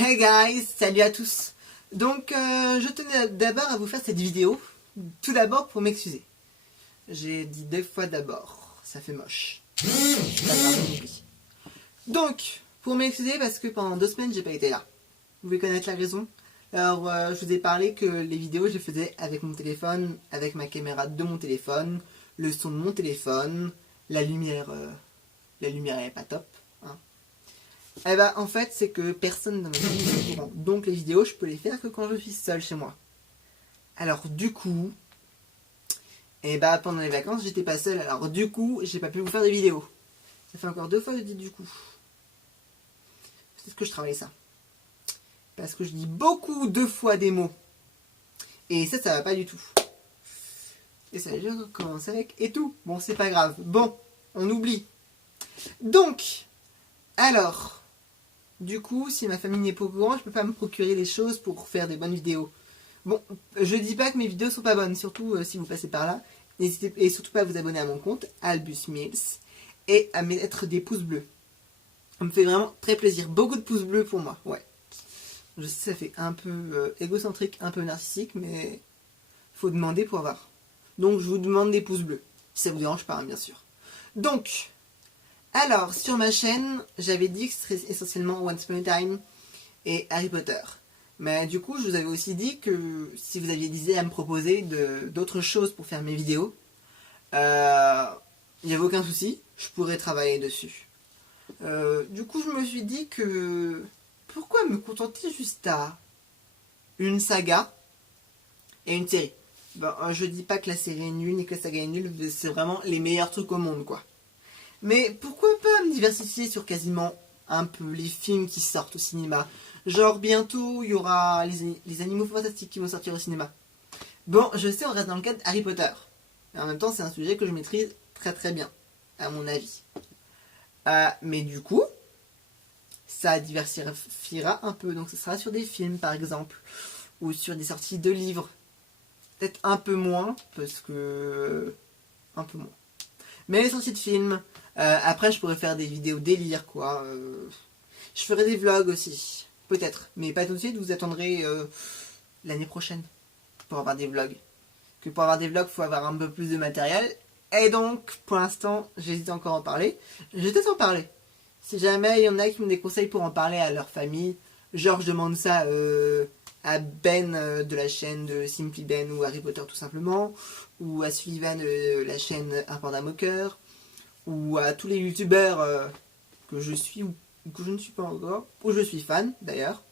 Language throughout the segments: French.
Hey guys, salut à tous. Donc je tenais d'abord à vous faire cette vidéo, tout d'abord pour m'excuser. J'ai dit 2 fois d'abord, ça fait moche. C'est pas grave, on oublie. Donc, pour m'excuser parce que pendant 2 semaines j'ai pas été là. Vous voulez connaître la raison? Alors je vous ai parlé que les vidéos je les faisais avec mon téléphone, avec ma caméra de mon téléphone, le son de mon téléphone, la lumière est pas top. Hein. Eh ben, en fait, c'est que personne dans ma famille est au courant. Donc, les vidéos, je peux les faire que quand je suis seule chez moi. Alors, du coup, eh ben, pendant les vacances, j'étais pas seule. Alors, du coup, j'ai pas pu vous faire des vidéos. Ça fait encore 2 fois que je dis du coup. Peut-être que je travaille ça. Parce que je dis beaucoup 2 fois des mots. Et ça va pas du tout. Et ça veut dire qu'on commence avec et tout. Bon, c'est pas grave. Bon, on oublie. Donc, alors... Du coup, si ma famille n'est pas au courant, je peux pas me procurer les choses pour faire des bonnes vidéos. Bon, je dis pas que mes vidéos sont pas bonnes, surtout si vous passez par là. N'hésitez et surtout pas à vous abonner à mon compte, Albus Mills, et à mettre des pouces bleus. Ça me fait vraiment très plaisir. Beaucoup de pouces bleus pour moi, ouais. Je sais, ça fait un peu égocentrique, un peu narcissique, mais faut demander pour avoir. Donc, je vous demande des pouces bleus. Si ça vous dérange pas, hein, bien sûr. Donc... Alors, sur ma chaîne, j'avais dit que ce serait essentiellement Once Upon a Time et Harry Potter. Mais du coup, je vous avais aussi dit que si vous aviez des idées à me proposer d'autres choses pour faire mes vidéos, il n'y avait aucun souci, je pourrais travailler dessus. Du coup, je me suis dit que pourquoi me contenter juste à une saga et une série. Bon, je dis pas que la série est nulle ni que la saga est nulle, c'est vraiment les meilleurs trucs au monde, quoi. Mais pourquoi pas me diversifier sur quasiment un peu les films qui sortent au cinéma. Genre bientôt il y aura les animaux fantastiques qui vont sortir au cinéma. Bon, je sais, on reste dans le cadre Harry Potter. Mais en même temps, c'est un sujet que je maîtrise très très bien, à mon avis. Mais du coup, ça diversifiera un peu. Donc ce sera sur des films par exemple, ou sur des sorties de livres. Peut-être un peu moins, parce que... un peu moins. Mais les sorties de films... après, je pourrais faire des vidéos délire, quoi. Je ferai des vlogs aussi. Peut-être. Mais pas tout de suite. Vous attendrez l'année prochaine pour avoir des vlogs. Que pour avoir des vlogs, il faut avoir un peu plus de matériel. Et donc, pour l'instant, j'hésite encore à en parler. Je vais peut-être en parler. Si jamais il y en a qui me des conseils pour en parler à leur famille. Genre, je demande ça à Ben de la chaîne de Simply Ben ou Harry Potter tout simplement. Ou à Sullivan de la chaîne Un Panda Moqueur. Ou à tous les youtubeurs que je suis ou que je ne suis pas encore, ou je suis fan d'ailleurs,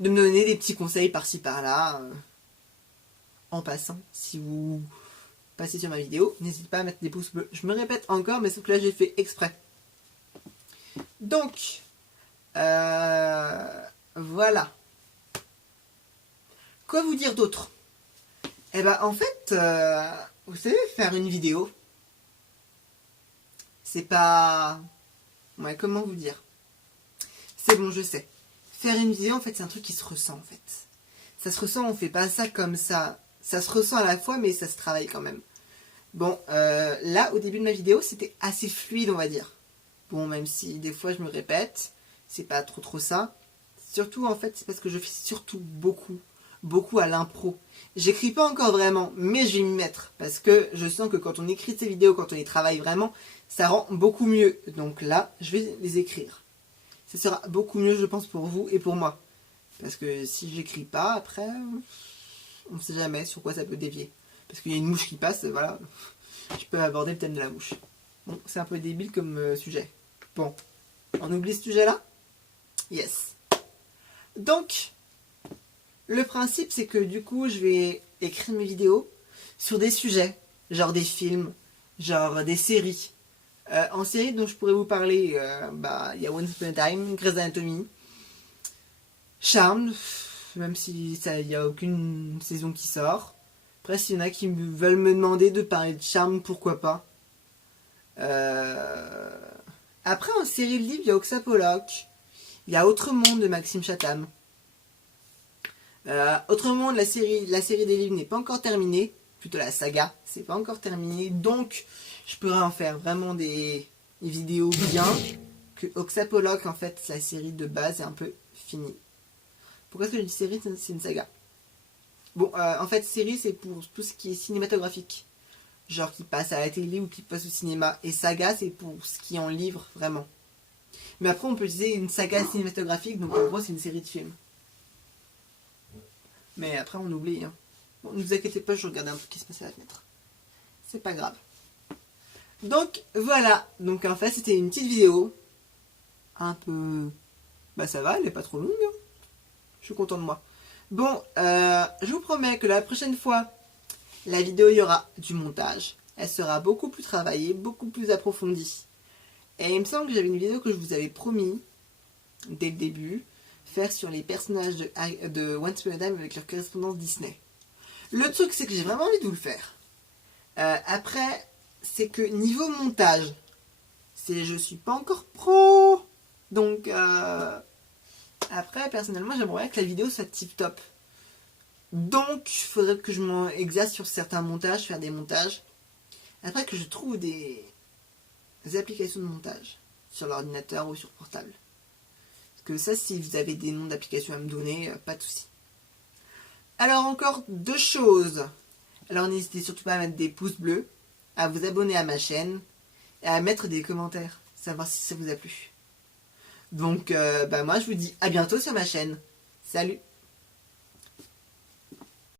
de me donner des petits conseils par-ci par-là, en passant. Si vous passez sur ma vidéo, n'hésitez pas à mettre des pouces bleus. Je me répète encore, mais sauf que là j'ai fait exprès. Donc, voilà. Quoi vous dire d'autre? Eh ben en fait, vous savez, faire une vidéo, c'est pas... Ouais, comment vous dire? C'est bon, je sais. Faire une vidéo, en fait, c'est un truc qui se ressent, en fait. Ça se ressent, on fait pas ça comme ça. Ça se ressent à la fois, mais ça se travaille quand même. Bon, là, au début de ma vidéo, c'était assez fluide, on va dire. Bon, même si des fois, je me répète, c'est pas trop ça. Surtout, en fait, c'est parce que je fais surtout beaucoup à l'impro. J'écris pas encore vraiment, mais je vais m'y mettre. Parce que je sens que quand on écrit ces vidéos, quand on les travaille vraiment, ça rend beaucoup mieux. Donc là, je vais les écrire. Ça sera beaucoup mieux, je pense, pour vous et pour moi. Parce que si j'écris pas, après, on ne sait jamais sur quoi ça peut dévier. Parce qu'il y a une mouche qui passe, voilà. Je peux aborder le thème de la mouche. Bon, c'est un peu débile comme sujet. Bon, on oublie ce sujet-là? Yes. Donc, le principe, c'est que du coup, je vais écrire mes vidéos sur des sujets, genre des films, genre des séries. En série dont je pourrais vous parler, il y a Once Upon a Time, Grey's Anatomy, Charmed, même si il n'y a aucune saison qui sort. Après, s'il y en a qui veulent me demander de parler de Charmed, pourquoi pas. Après, en série de livres, il y a Oxa Pollock, il y a Autre Monde de Maxime Chatham. Autre Monde, la série des livres n'est pas encore terminée, plutôt la saga, c'est pas encore terminé, donc je pourrais en faire vraiment des vidéos bien, que Oxapoloch, en fait, la série de base est un peu finie. Pourquoi est-ce que je dis série? C'est une saga. Bon, en fait, série, c'est pour tout ce qui est cinématographique. Genre qui passe à la télé ou qui passe au cinéma. Et saga, c'est pour ce qui est en livre, vraiment. Mais après, on peut utiliser une saga cinématographique, donc en gros, c'est une série de films. Mais après, on oublie. Hein. Bon, ne vous inquiétez pas, je regarde un peu ce qui se passe à la fenêtre. C'est pas grave. Donc, voilà. Donc, en fait, c'était une petite vidéo. Un peu... Bah, ça va, elle est pas trop longue. Hein. Je suis content de moi. Bon, je vous promets que la prochaine fois, la vidéo, il y aura du montage. Elle sera beaucoup plus travaillée, beaucoup plus approfondie. Et il me semble que j'avais une vidéo que je vous avais promis, dès le début, faire sur les personnages de Once Upon a Time avec leur correspondance Disney. Le truc, c'est que j'ai vraiment envie de vous le faire. Après, c'est que niveau montage, je suis pas encore pro. Donc, après, personnellement, j'aimerais que la vidéo soit tip top. Donc, il faudrait que je m'exerce sur certains montages, faire des montages. Après, que je trouve des applications de montage sur l'ordinateur ou sur portable. Parce que ça, si vous avez des noms d'applications à me donner, pas de souci. Alors, encore 2 choses. Alors, n'hésitez surtout pas à mettre des pouces bleus, à vous abonner à ma chaîne et à mettre des commentaires, savoir si ça vous a plu. Donc, moi, je vous dis à bientôt sur ma chaîne. Salut!